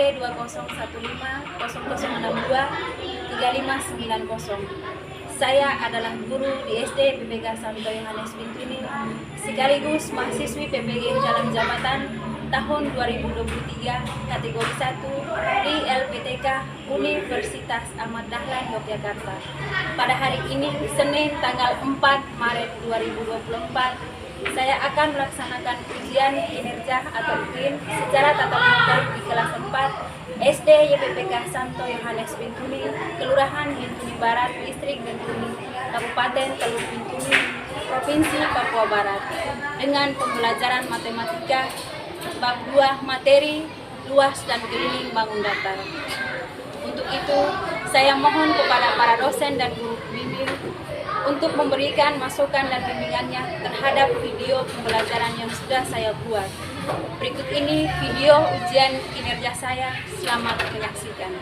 PPG 201500623590. Saya adalah guru di SD PPG Santo Yohanes Bintuni, sekaligus mahasiswi PPG dalam jabatan tahun 2023 kategori 1 di LPTK Universitas Ahmad Dahlan Yogyakarta. Pada hari ini, Senin tanggal 4 Maret 2024, saya akan melaksanakan ujian kinerja atau UKIN secara tatap muka di kelas 4 SD YPPK Santo Yohanes Bintuni, Kelurahan Bintuni Barat, Distrik Bintuni, Kabupaten Teluk Bintuni, Provinsi Papua Barat, dengan pembelajaran matematika bab 2 materi luas dan keliling bangun datar. Untuk itu, saya mohon kepada para dosen dan guru pembimbing untuk memberikan masukan dan bimbingannya terhadap video pembelajaran yang sudah saya buat. Berikut ini video ujian kinerja saya. Selamat menyaksikan.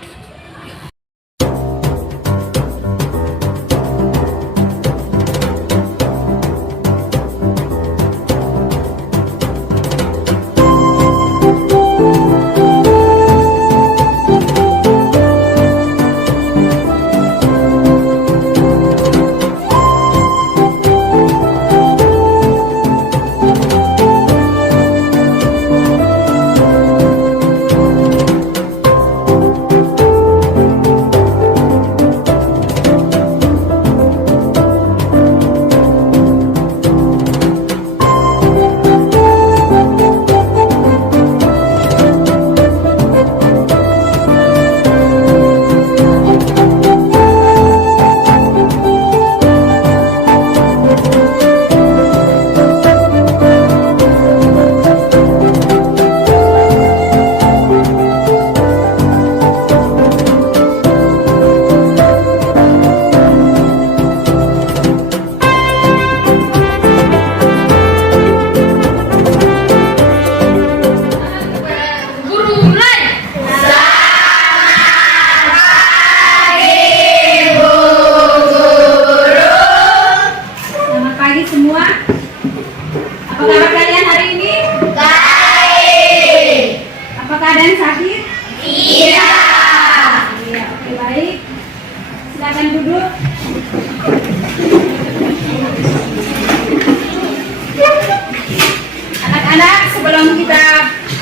Anak-anak, sebelum kita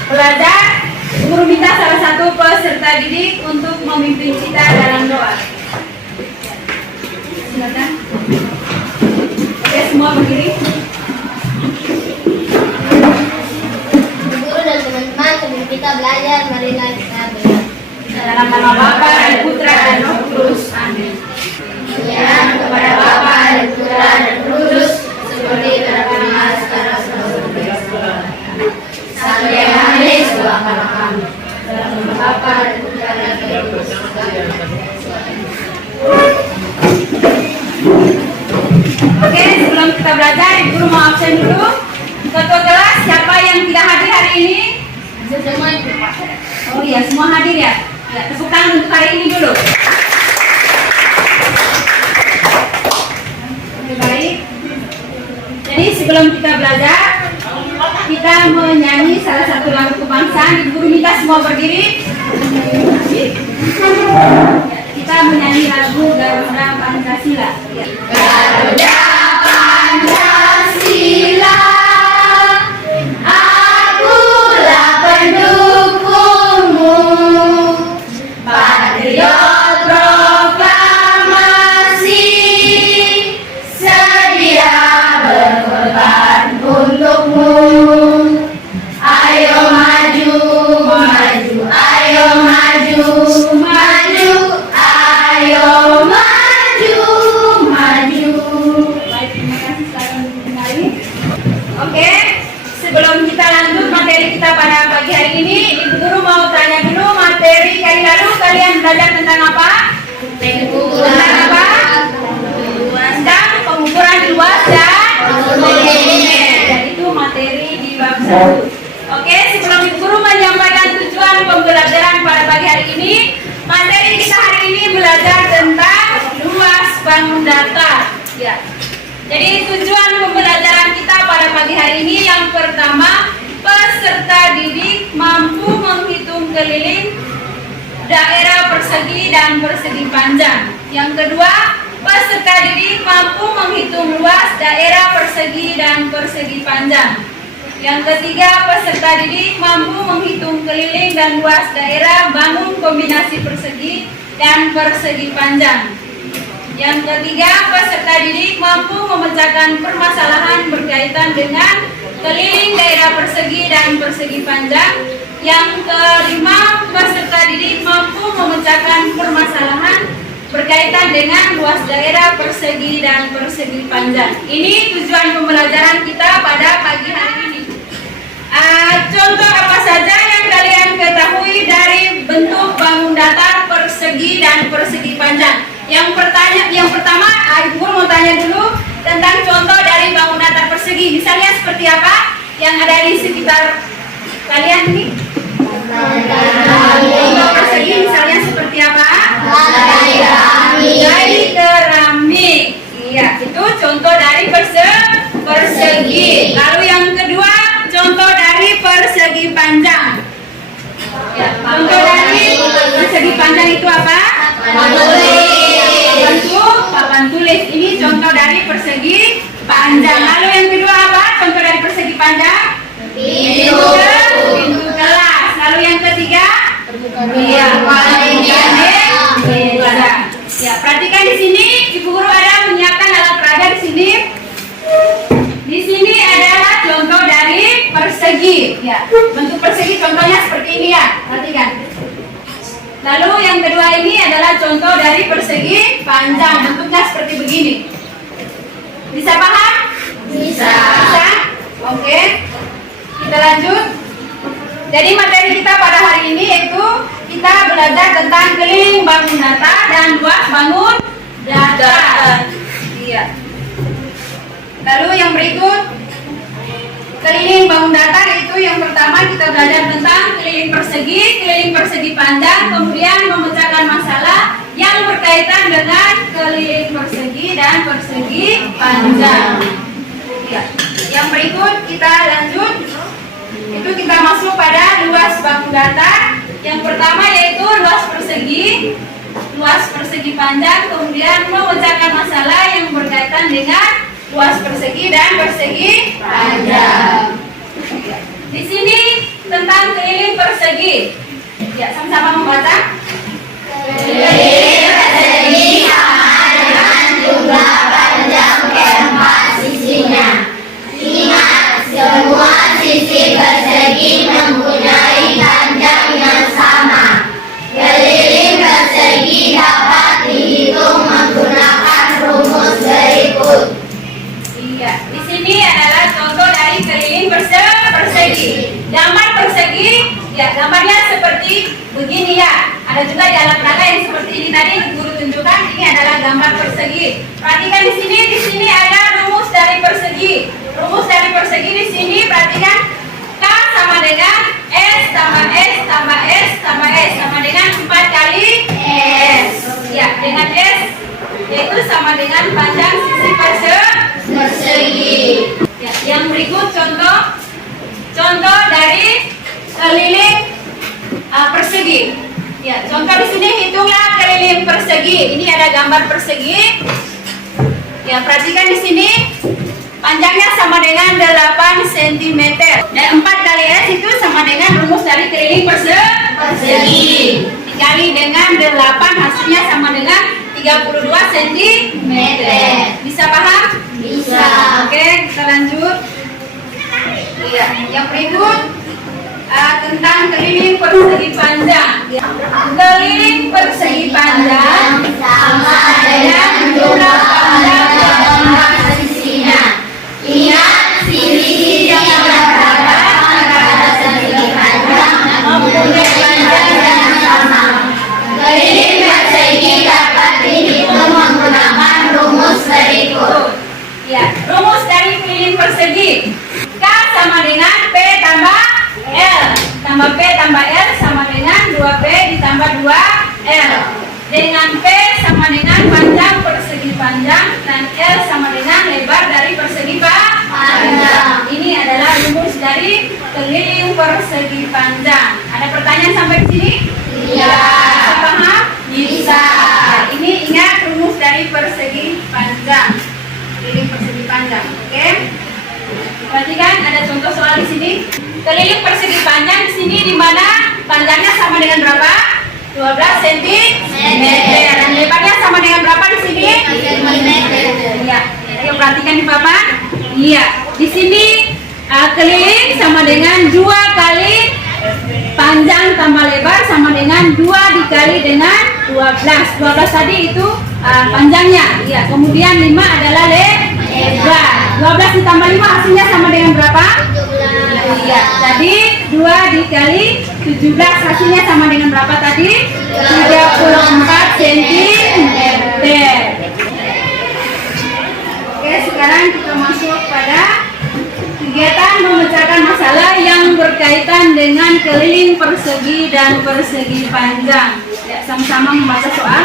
belajar, guru minta salah satu peserta didik untuk memimpin kita dalam doa. Silakan. Oke, semua berdiri. Guru dan teman-teman, sebelum kita belajar, marilah kita berdoa. Dalam nama Bapa dan Putra dan Roh Kudus. Amin. Yang kepada Bapa dan Putra dan Roh Kudus, seperti terkena sekarang Santo Yohanes, doakanlah kami. Dalam nama Bapa dan Putra dan Roh Kudus. Oke, sebelum kita belajar, Ibu mau absen dulu. Ketua kelas, siapa yang tidak hadir hari ini? Semua itu, Pak. Oh iya, semua hadir ya? Ya, tepuk tangan untuk hari ini dulu. Oke, baik. Jadi sebelum kita belajar, kita menyanyi salah satu lagu kebangsaan. Guru minta semua berdiri. Kita menyanyi lagu Garuda Pancasila. Garuda Pancasila, akulah pendukungmu, patriot proklamasi, sedia berkorban untukmu. Ayo maju, maju, ayo maju, maju, ayo maju, maju. Baik, terima kasih. Silakan duduk kembali. Oke, sebelum kita lanjut materi kita pada pagi hari ini, Ibu Guru mau tanya dulu materi kali lalu kalian belajar tentang apa? Tentang apa? Tentang pengukuran luas dan itu materi di bab 1. Oke, sebelum Ibu Guru menyampaikan tujuan pembelajaran pada pagi hari ini, materi kita hari ini belajar tentang luas bangun datar. Ya. Jadi tujuan pembelajaran kita pada pagi hari ini yang pertama, peserta didik mampu menghitung keliling daerah persegi dan persegi panjang. Yang kedua, peserta didik mampu menghitung luas daerah persegi dan persegi panjang. Yang ketiga, peserta didik mampu menghitung keliling dan luas daerah bangun kombinasi persegi dan persegi panjang. Yang ketiga, peserta didik mampu memecahkan permasalahan berkaitan dengan keliling daerah persegi dan persegi panjang. Yang kelima, peserta didik mampu memecahkan permasalahan berkaitan dengan luas daerah persegi dan persegi panjang. Ini tujuan pembelajaran kita pada pagi hari ini. Contoh apa saja yang kalian ketahui dari bentuk bangun datar persegi dan persegi panjang? Yang pertama, Ibu Guru mau tanya dulu tentang contoh dari bangun datar persegi. Misalnya seperti apa yang ada di sekitar kalian ini? Contoh persegi misalnya seperti apa? Dari keramik. Iya, itu contoh dari persegi. Lalu yang kedua, contoh dari persegi panjang. Ya, contoh dari persegi panjang itu apa? Bentuk papan tulis. Ini contoh dari persegi panjang. Lalu yang kedua apa? Contoh dari persegi panjang? Pintu kelas. Lalu yang ketiga? Iya, meja. Ya, perhatikan di sini, Ibu Guru ada menyiapkan alat peraga di sini. Di sini adalah contoh dari persegi. Ya, bentuk persegi contohnya seperti ini ya. Perhatikan. Lalu yang kedua ini adalah contoh dari persegi panjang. Bentuknya seperti begini. Bisa paham? Bisa. Oke. Kita lanjut. Jadi materi kita pada hari ini yaitu kita belajar tentang keliling bangun datar dan luas bangun datar. Iya. Lalu yang berikut keliling bangun datar, yaitu yang pertama kita belajar tentang keliling persegi panjang, kemudian memecahkan masalah yang berkaitan dengan keliling persegi dan persegi panjang. Ya. Yang berikut kita lanjut, itu kita masuk pada luas bangun datar. Yang pertama yaitu luas persegi panjang, kemudian memecahkan masalah yang berkaitan dengan luas persegi dan persegi panjang. Di sini tentang keliling persegi. Ya, sama-sama membaca. Keliling persegi sama dengan jumlah panjang keempat sisinya. Ingat, semua sisi persegi mempunyai panjang yang sama. Keliling persegi dapat dihitung menggunakan rumus berikut. Iya, di sini adalah contoh dari keliling persegi. Gambar persegi, ya gambarnya seperti begini ya. Ada juga di alat peraga yang seperti ini tadi Guru tunjukkan. Ini adalah gambar persegi. Perhatikan di sini ada rumus dari persegi. Rumus dari persegi di sini perhatikan, K sama dengan S tambah S tambah S tambah S sama dengan 4 kali S. Ya, dengan S yaitu sama dengan panjang sisi persegi. Ya, yang berikut contoh dari keliling persegi. Ya, contoh di sini hitunglah keliling persegi. Ini ada gambar persegi. Ya, perhatikan di sini panjangnya sama dengan 8 cm. Dan 4 kali S itu sama dengan rumus dari keliling persegi. Dikali dengan 8 hasilnya sama dengan 32 cm. Bisa paham? Bisa. Oke, kita lanjut. Iya, yang berikut tentang keliling persegi panjang. Keliling persegi panjang sama dengan jumlah panjang keempat sisinya. Ingat, sisi yang berada antara segi panjang mempunyai panjang yang sama. Keliling persegi dapat dihitung menggunakan rumus berikut. Ya, rumus dari keliling persegi. K sama dengan P tambah L. Tambah P tambah L sama dengan 2P ditambah 2L. Dengan P sama dengan panjang persegi panjang dan L sama dengan lebar dari persegi panjang. Ini adalah rumus dari keliling persegi panjang. Ada pertanyaan sampai di sini? Iya. Bisa paham? Bisa. Nah, ini ingat rumus dari persegi panjang. Keliling persegi panjang, oke? Perhatikan ada contoh soal di sini. Keliling persegi panjang di sini di mana panjangnya sama dengan berapa? 12 cm. Dan lebarnya sama dengan berapa di sini? Iya. Ayo perhatikan di Bapak. Iya. Di sini keliling sama dengan 2 kali panjang tambah lebar sama dengan 2 dikali dengan 12. 12 tadi itu panjangnya. Iya. Kemudian 5 adalah lebar. 12 ditambah 5 hasilnya sama dengan berapa? Iya. Jadi 2 dikali 17 hasilnya sama dengan berapa tadi? 34 cm. Oke, sekarang kita masuk pada kegiatan memecahkan masalah yang berkaitan dengan keliling persegi dan persegi panjang. Ya, sama-sama membaca soal.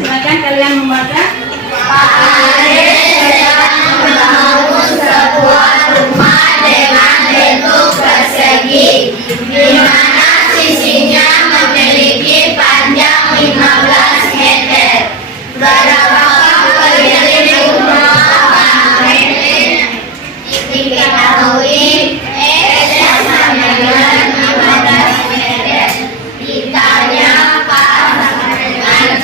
Silakan kalian membaca. Pak Aris sedang membangun sebuah rumah dengan bentuk persegi, di mana sisinya memiliki panjang 15 meter. Berapakah keliling rumah Pak Aris? Diketahui S sama dengan 15 meter. Ditanya Pak sama dengan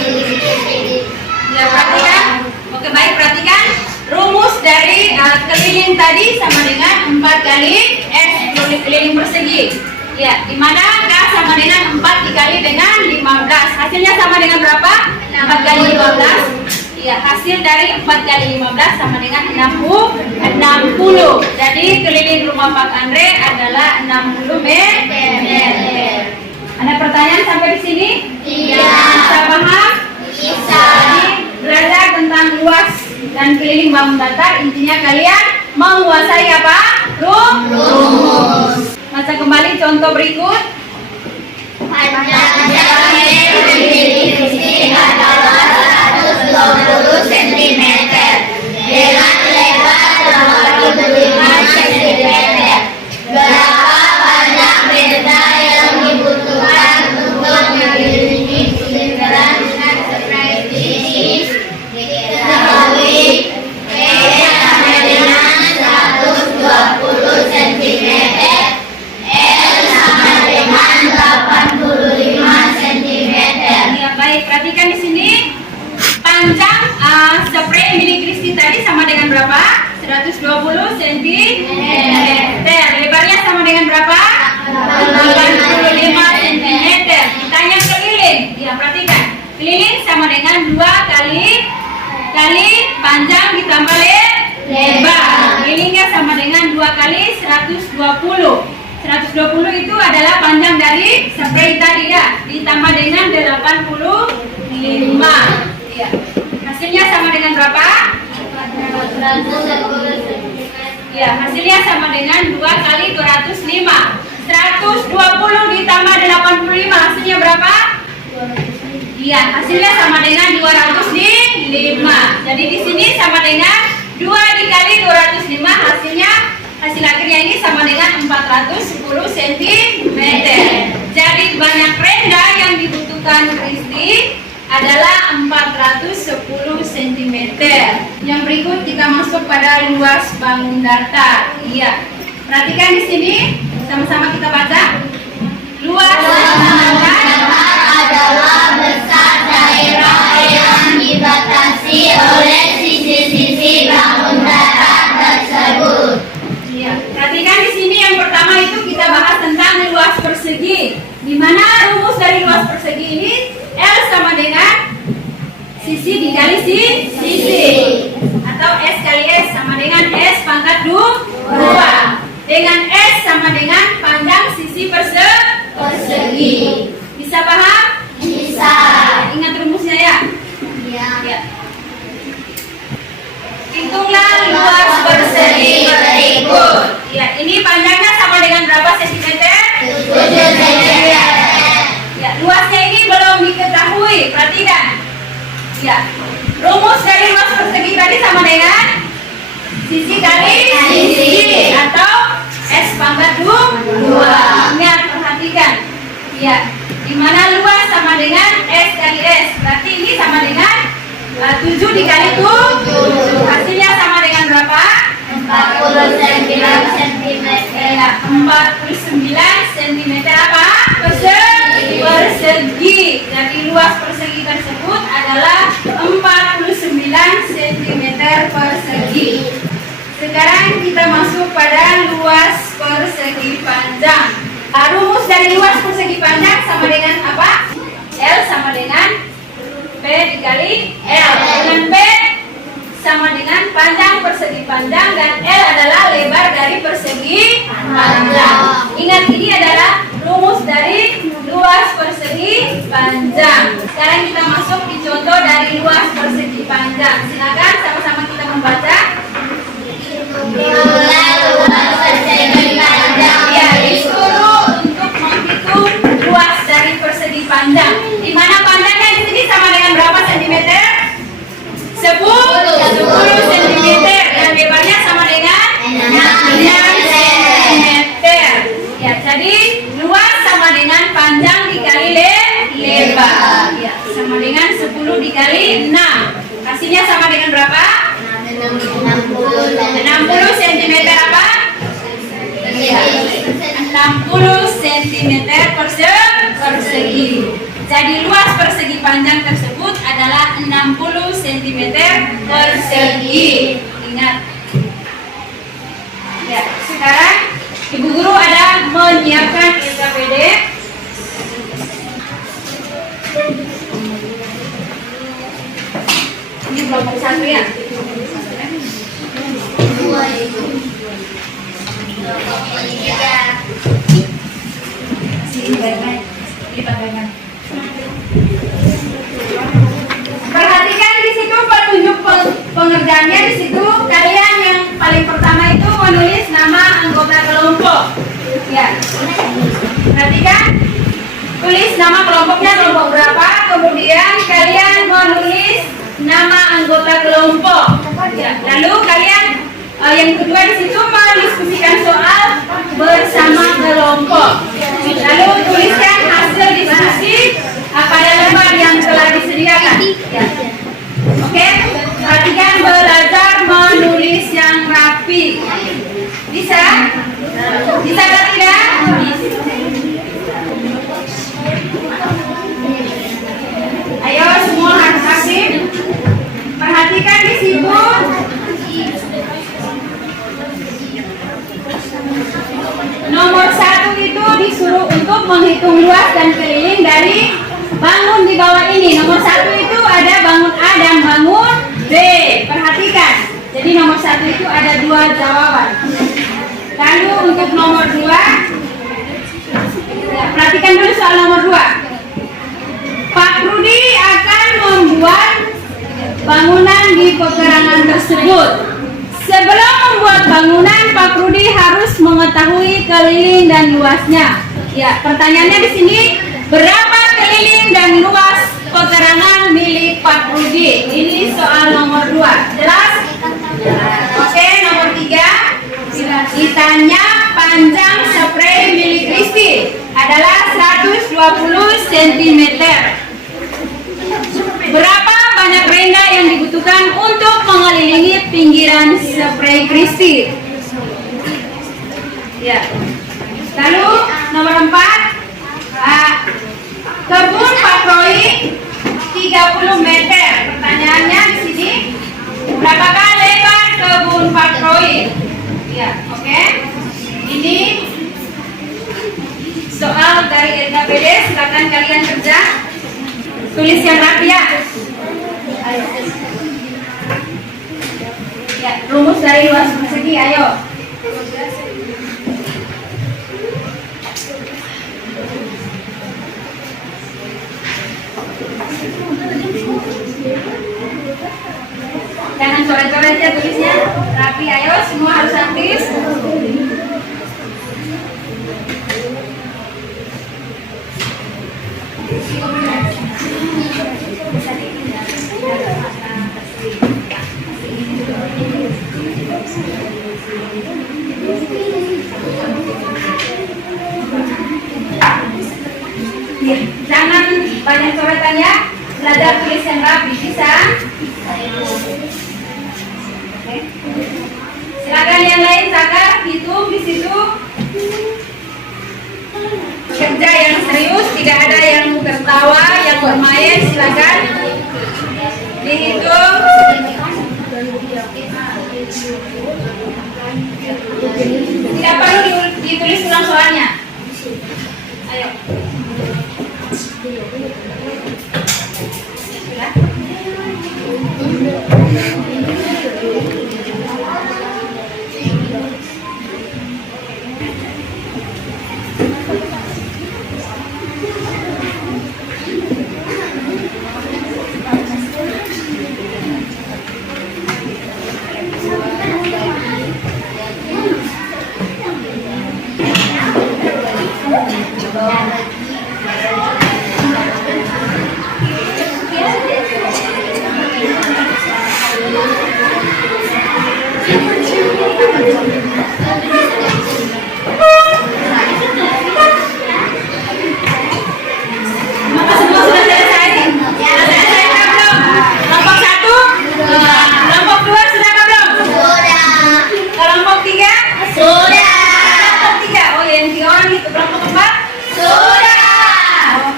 Ya, perhatikan. Oke, baik, perhatikan. Rumus dari keliling tadi sama dengan 4 kali S keliling persegi. Ya, di mana K sama dengan 4 dikali dengan 15. Hasilnya sama dengan berapa? 4 kali 15. Ya, hasil dari 4 kali 15 sama dengan 60. Jadi keliling rumah Pak Andre adalah 60 meter. Ada pertanyaan sampai di sini? Iya. Bisa paham? Bisa. Jadi belajar tentang luas dan keliling bangun datar, intinya kalian menguasai apa? Rumus. Baca kembali contoh berikut. Panjangnya memiliki sisi adalah 120 cm dengan lebar 25 cm. Berapa banyak benda yang dibutuhkan untuk memiliki sinteran dengan seperti ini? Diketahui P sama dengan 120 cm, L sama dengan 85 cm. Ya, baik, perhatikan di sini. Panjang spray milik Kristi tadi sama dengan berapa? 120 cm. Lebarnya sama dengan berapa? 85 cm. Ditanya keliling. Ya, perhatikan. Keliling sama dengan 2 kali panjang ditambah lebar. Kelilingnya sama dengan 2 kali 120. 120 itu adalah panjang dari spray tadi ya, ditambah dengan 85. Ya. Hasilnya sama dengan berapa? Ya, hasilnya sama dengan 2 kali 205. 120 ditambah 85 hasilnya berapa? Iya, hasilnya sama dengan 205. Jadi di sini sama dengan 2 dikali 205 hasilnya. Hasil akhirnya ini sama dengan 410 cm. Jadi banyak rendah yang dibutuhkan Kristi adalah 410 cm. Yang berikut kita masuk pada luas bangun datar. Iya. Perhatikan di sini, sama-sama kita baca. Luas bangun datar adalah besar daerah yang dibatasi oleh sisi-sisi bangun datar tersebut. Ya, perhatikan di sini yang pertama itu kita bahas tentang luas persegi. Di mana rumus dari luas persegi ini L sama dengan sisi dikali sisi, atau S kali S sama dengan S pangkat 2. Dengan S sama dengan panjang sisi persegi. Bisa paham? Bisa. Ingat rumusnya ya? Ya. Ya. Hitunglah luas persegi berikut. Ya, ini panjangnya sama dengan berapa sentimeter? 7 cm. Ya, luasnya ini belum diketahui. Perhatikan. Ya, rumus dari luas persegi tadi sama dengan sisi kali sisi atau S pangkat 2. Ingat, perhatikan. Ya, di di mana luas sama dengan S kali S. Berarti ini sama dengan 7 dikali 7. Hasilnya sama dengan berapa? 49 cm. 49 cm apa? Persegi. Jadi luas persegi tersebut adalah 49 cm persegi. Sekarang kita masuk pada luas persegi panjang. Rumus dari luas persegi panjang sama dengan apa? L sama dengan P dikali L. Dengan P sama dengan panjang persegi panjang dan L adalah lebar dari persegi panjang. Ingat, ini adalah rumus dari luas persegi panjang. Sekarang kita masuk di contoh dari luas persegi panjang. Silakan sama-sama kita membaca. Luas persegi panjang. Ya, disuruh untuk menghitung luas dari persegi panjang. Di mana panjangnya di sini sama dengan berapa sentimeter? 10 cm dan lebarnya sama dengan 6 cm. Ya, jadi luas sama dengan panjang dikali lebar. Ya, sama dengan 10 dikali 6. Hasilnya sama dengan berapa? 60 cm apa? 60 cm persegi. Jadi luas persegi panjang tersebut adalah 60 cm persegi. Ingat. Ya, sekarang Ibu Guru ada menyiapkan SKPD. Ini kelompok 1 ya. Sini baik-baik. Lipat baik-baik. Perhatikan di situ petunjuk pengerjaannya. Di situ kalian yang paling pertama itu menulis nama anggota kelompok. Ya. Perhatikan, tulis nama kelompoknya kelompok berapa. Kemudian kalian menulis nama anggota kelompok. Ya. Lalu kalian yang kedua di situ mendiskusikan soal bersama kelompok. Lalu tuliskan hasil diskusi pada lembar yang telah disediakan. Ya. Oke, perhatikan belajar menulis yang rapi. Bisa? Bisa atau tidak? Ayo semua harus aktif. Perhatikan di situ. Nomor 1 itu disuruh untuk menghitung luas dan keliling dari bangun di bawah ini. Nomor 1 itu ada bangun A dan bangun B. Perhatikan. Jadi nomor 1 itu ada 2 jawaban. Lalu untuk nomor 2, ya, perhatikan dulu soal nomor 2. Pak Rudi akan membuat bangunan di pekarangan tersebut. Sebelum membuat bangunan, Pak Rudi harus mengetahui keliling dan luasnya. Ya, pertanyaannya di sini, berapa keliling dan luas pekarangan milik Pak Rudi? Ini soal nomor 2. Jelas? Oke, nomor 3. Ditanya panjang spray milik Kristi adalah 120 cm. Berapa banyak renda yang dibutuhkan untuk mengelilingi pinggiran spray Kristi? Ya. Lalu nomor 4, kebun Pak Roy 30 meter. Pertanyaannya di sini, berapakah lebar kebun Pak Roy? Ya, oke. Ini soal dari SKPD, silakan kalian kerja. Tulis yang rapi ya. Ya, rumus dari luas persegi, ayo. Jangan coret-coret ya tulisnya, rapi, ayo semua harus aktif. coretannya, belajar tulis yang rapi, bisa? Oke. Silakan yang lain, Zakar, hitung di situ. Kerja yang serius, tidak ada yang tertawa, yang bermain, silakan dihitung. Tidak perlu ditulis ulang soalnya. Ayo. Sudah? Maka semua sudah selesai? Selesai belum? Kelompok 1? Kelompok 2 sudah belum? Kelompok 3? Kelompok 3. Oh ya, yang 3 orang itu. Kelompok 4?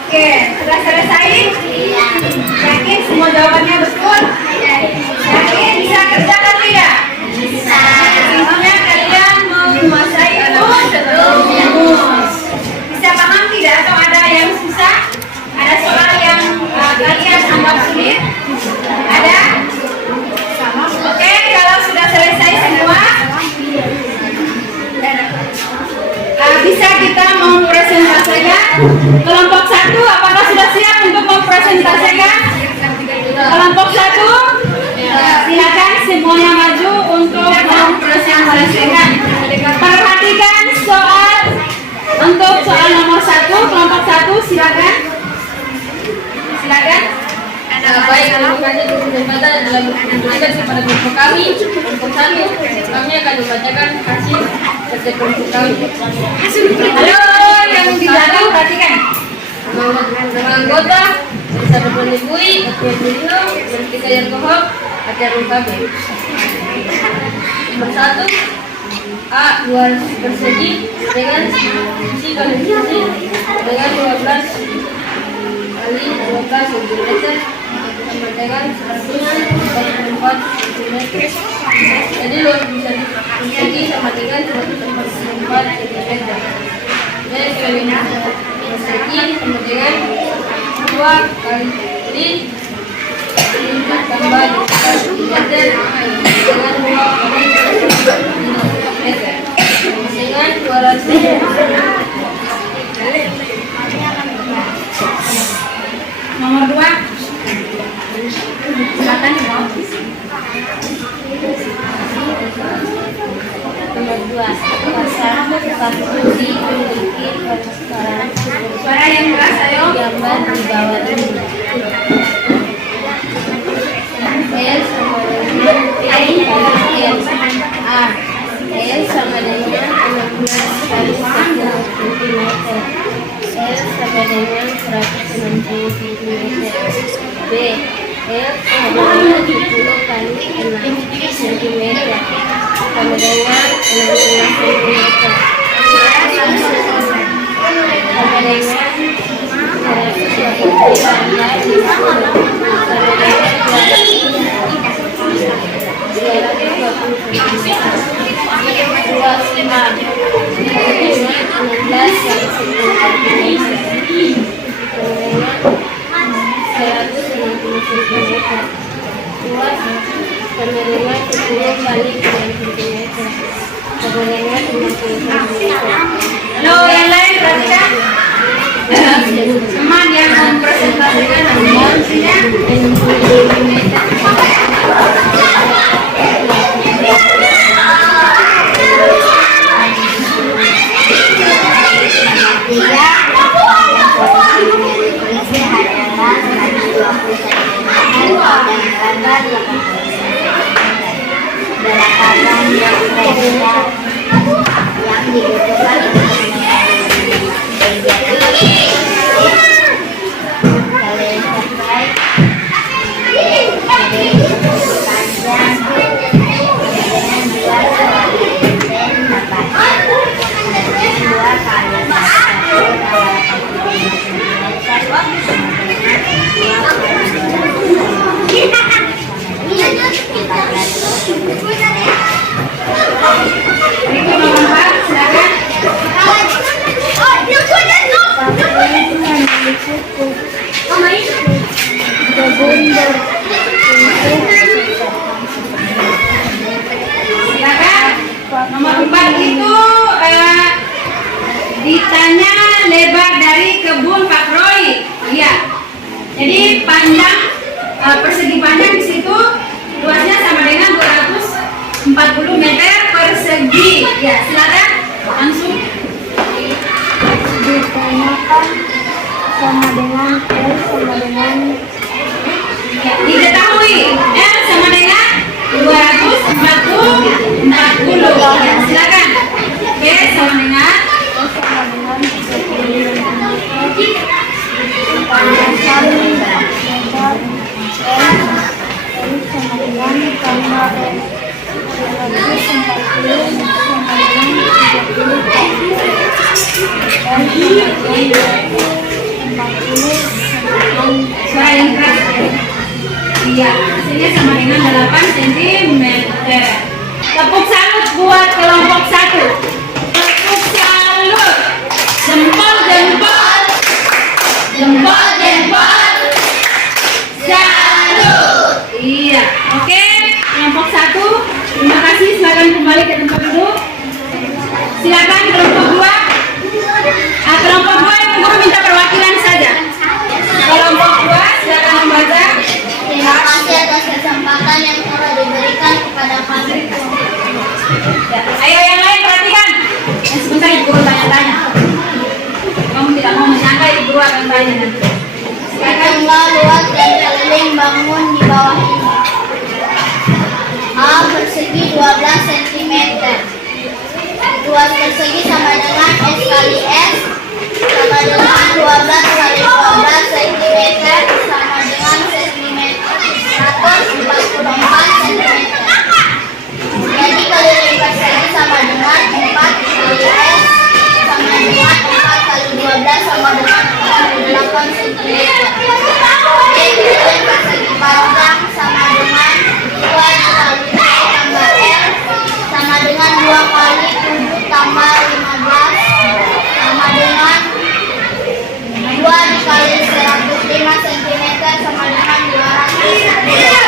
Oke, sudah selesai? Yakin semua jawabannya betul? Yakin bisa kerjakan tidak? Intinya kalian menguasai rumus. Bisa paham tidak atau ada yang susah? Ada soal yang kalian anggap sulit? Ada? Oke, kalau sudah selesai semua, bisa kita mempresentasikan. Kelompok 1, apakah sudah siap untuk mempresentasikan? Kelompok 1, silakan semuanya maju untuk mempresentasikan. Perhatikan soal untuk soal nomor 1, kelompok 1, silakan. Silakan. Baik, terima kasih atas kesempatan dalam memberikan kepada kelompok kami. Kelompok 1, kami akan membacakan hasil kerja kelompok kami. Halo, yang di belakang perhatikan. Nama anggota, Bersama Penibui, Akhir Dino, Bertika yang Kohok, Akhir Rungkabe. Nomor 1, A. Luar persegi dengan sisi kondisi dengan 12 kali 12 cm sama dengan 144 cm. Jadi luar persegi sama dengan 144 cm. Dan kalinya persegi sama dengan 2 kali tambah 12 cm dengan 2 kali dengan 200. Nomor 2. Silakan. Nomor 2, pasar konstruksi memiliki permasalahan Suara yang keras, ayo. gambar di bawah ini. L sama dengan L A. L sama dengan 16 kali 10 cm. L sama dengan 160 cm. B. L sama dengan 10 kali 6 cm. Sama dengan 16 cm. Sama dengan Halo, yang lain perhatikan. Teman yang mempresentasikan hasilnya. Yang dibutuhkan Ya, silakan langsung. Ditanyakan sama dengan L sama dengan Diketahui L sama dengan 240. Ya, silakan. P sama dengan L sama dengan 35 panjangkan lebar L sama dengan tambah 240 sama dengan 40 suara yang keras. Iya, hasilnya sama dengan 8 cm. Tepuk salut buat kelompok 1. Tepuk salut. Jempol, jempol. Jempol, jempol. Salut. Iya, oke. Kelompok 1, terima kasih. Silakan kembali ke tempat duduk. Silakan kelompok 2. Kelompok 2 yang guru minta perwakilan saja. Kelompok 2 silakan membaca. Terima kasih atas kesempatan yang telah diberikan kepada kami. Ya, ayo yang lain perhatikan. Dan sebentar ibu guru tanya-tanya. Kamu tidak mau menyangka ibu guru akan tanya nanti. Silakan. Hitunglah luas dan keliling bangun di bawah ini. A persegi 12 cm. Luas persegi sama dengan S kali S sama dengan 12 kali 12 cm sama dengan cm 144 cm. Jadi keliling persegi sama dengan 4 kali S sama dengan 4 kali 12 sama dengan 48 cm. Jadi keliling persegi panjang sama dengan 2 kali P tambah L sama dengan 2 kali 7 tambah 15 sama dengan 2 dikali 105 cm sama dengan 200 sama dengan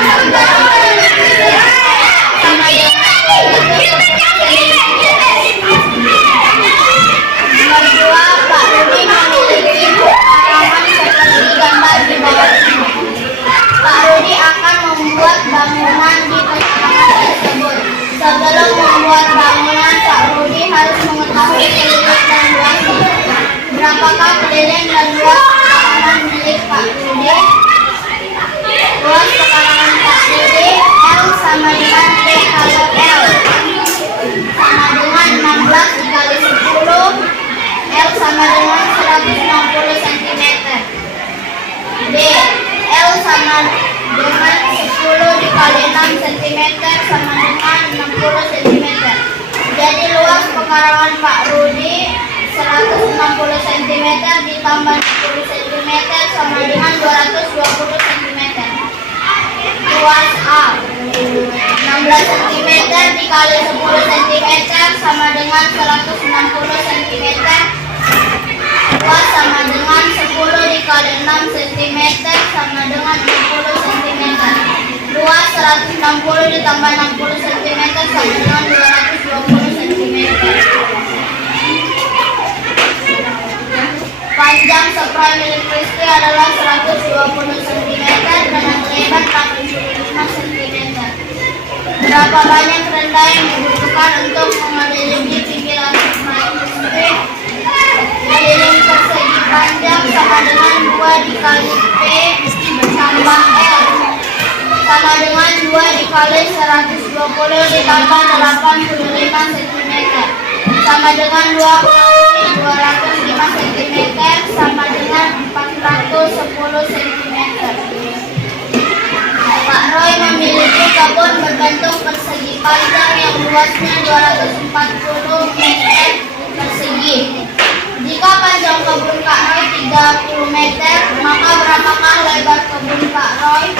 Nomor 2, Pak Rudi memiliki halaman seperti gambar di bawah ini. Pak Rudi akan membuat bangunan di pertengahan tersebut. Sebelum membuat bangunan, Pak Rudi harus mengetahui keliling dan luasnya. Berapakah keliling dan luas pekarangan milik Pak Rudi? Luas pekarangan Pak Rudi L sama dengan P kali L sama dengan 16 dikali 10. L sama dengan 160 cm. B. L sama dengan 10 dikali 6 cm sama dengan 60 cm. Jadi luas pekarangan Pak Rudi 160 cm ditambah 60 cm sama dengan 220 cm. Luas A 16 cm dikali 10 cm sama dengan 160 cm. Luas sama dengan 10 dikali 6 cm sama dengan 60 cm. Luas 160 ditambah 60 cm sama dengan 220 cm. Panjang spray milik Kristi adalah 120 cm dengan lebar 85 cm. Berapa banyak renda yang dibutuhkan untuk mengelilingi pinggiran spray Kristi? Keliling persegi panjang sama dengan 2 dikali P tambah L sama dengan 2 dikali 120 ditambah 85 cm sama dengan 2 kali 205 cm sama dengan 410 cm. Pak Roy memiliki kebun berbentuk persegi panjang yang luasnya 240 meter persegi. Jika panjang kebun Pak Roy 30 meter, maka berapakah lebar kebun Pak Roy?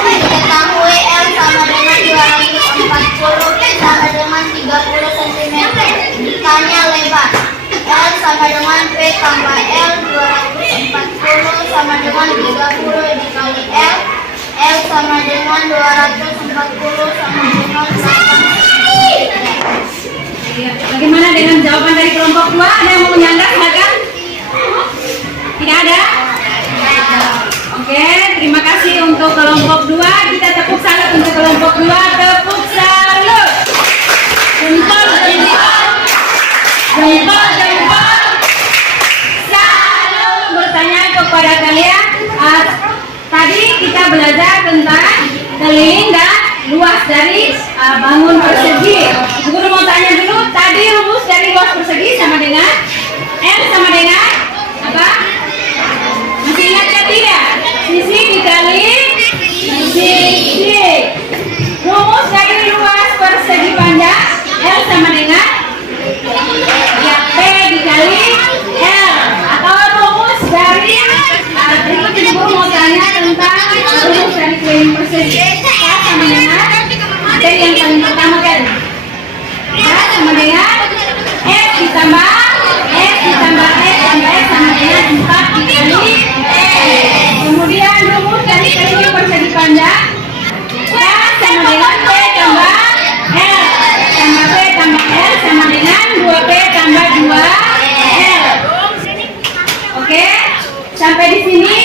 Diketahui L sama dengan 240 sama dengan 30 cm. Ditanya lebar. L sama dengan P tambah L 240 sama dengan 30 dikali L. L sama dengan 240 sama dengan 8. Bagaimana dengan jawaban dari kelompok 2? Ada yang mau menyangka? Silakan. Tidak ada? Oke, terima kasih untuk kelompok 2. Kita tepuk salut untuk kelompok 2. Tepuk salut. Jempol. dari bangun persegi. Guru mau tanya dulu, tadi rumus dari luas persegi sama dengan L sama dengan apa? Masih ingatnya tidak? Sisi dikali sisi. Rumus dari luas persegi panjang L sama dengan ya P dikali L. Atau rumus dari berikut ini guru mau tanya tentang rumus dari keliling persegi. K sama dengan materi yang paling pertama kan? K sama dengan S ditambah S ditambah S tambah S sama dengan 4 dikali S. Kemudian rumus dari keliling persegi panjang K sama dengan P tambah L tambah P tambah L sama dengan 2P tambah 2L. Oke, sampai di sini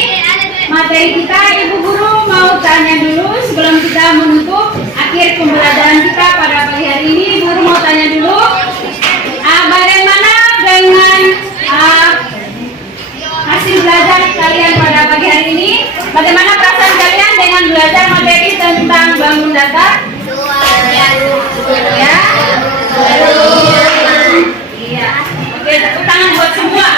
materi kita. Ibu guru mau tanya dulu sebelum kita menutup akhir pembelajaran kita pada pagi hari ini. Ibu guru mau tanya dulu, bagaimana dengan hasil belajar kalian pada pagi hari ini? Bagaimana perasaan kalian dengan belajar materi tentang bangun datar? Ya? Iya. Oke, tepuk tangan buat semua.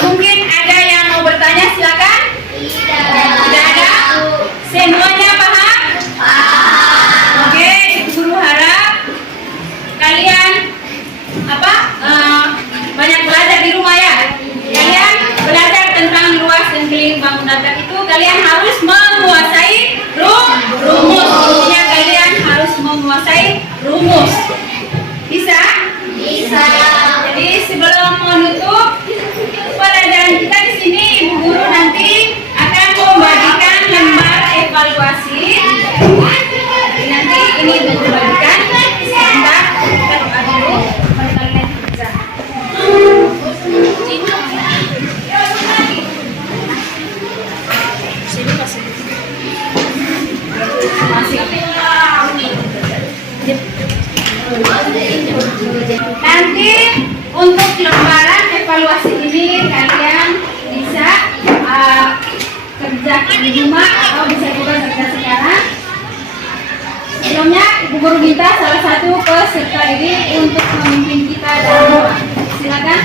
Mungkin ada yang mau bertanya, silakan. Tidak ada? Semuanya paham? Oke, Ibu guru harap kalian banyak belajar di rumah ya. Kalian belajar tentang luas dan keliling bangun datar itu kalian harus menguasai rumus. Intinya kalian harus menguasai rumus. Bisa? Bisa. Jadi sebelum menutup pelajaran kita di sini, Ibu guru nanti akan membagikan lembar evaluasi. Jadi nanti ini dibagikan. Sebentar, kita doa dulu. Mari kalian bisa. Sini masih. Nanti untuk lembaran evaluasi ini kalian bisa kerja di rumah atau bisa juga kerja sekarang. Sebelumnya Ibu guru minta salah satu peserta ini untuk memimpin kita dalam doa. Silakan.